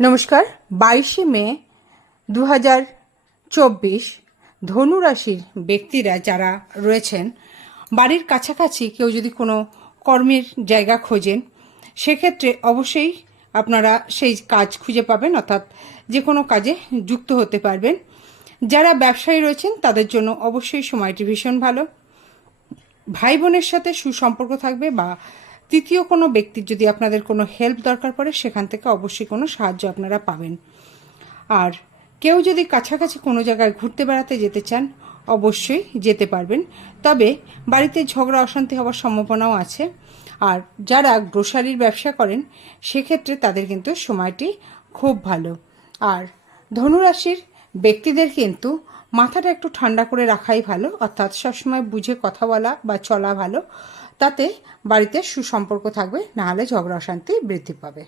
নমস্কার। 22শে মে 2024 ধনু রাশির ব্যক্তিরা যারা রয়েছেন, বাড়ির কাছাকাছি কেউ যদি কোনো কর্মের জায়গা খোঁজেন, সেক্ষেত্রে অবশ্যই আপনারা সেই কাজ খুঁজে পাবেন, অর্থাৎ যে কোনো কাজে যুক্ত হতে পারবেন। যারা ব্যবসায়ী রয়েছেন তাদের জন্য অবশ্যই সময়টি ভীষণ ভালো। ভাই বোনের সাথে সুসম্পর্ক থাকবে, বা তৃতীয় কোনো ব্যক্তির যদি আপনাদের কোনো হেল্প দরকার পড়ে সেখান থেকে অবশ্যই কোনো সাহায্য আপনারা পাবেন। আর কেউ যদি কাছাকাছি কোনো জায়গায় ঘুরতে বেড়াতে যেতে চান, অবশ্যই যেতে পারবেন, তবে বাড়িতে ঝগড়া অশান্তি হওয়ার সম্ভাবনাও আছে। আর যারা গ্রোসারির ব্যবসা করেন সেক্ষেত্রে তাদের কিন্তু সময়টি খুব ভালো। আর ধনুরাশির ব্যক্তিদের কিন্তু মাথাটা একটু ঠান্ডা করে রাখাই ভালো, অর্থাৎ সবসময় বুঝে কথা বলা বা চলা ভালো। তাতে বাড়িতে সুসম্পর্ক থাকবে, নাহলে ঝগড়া অশান্তি বৃদ্ধি পাবে।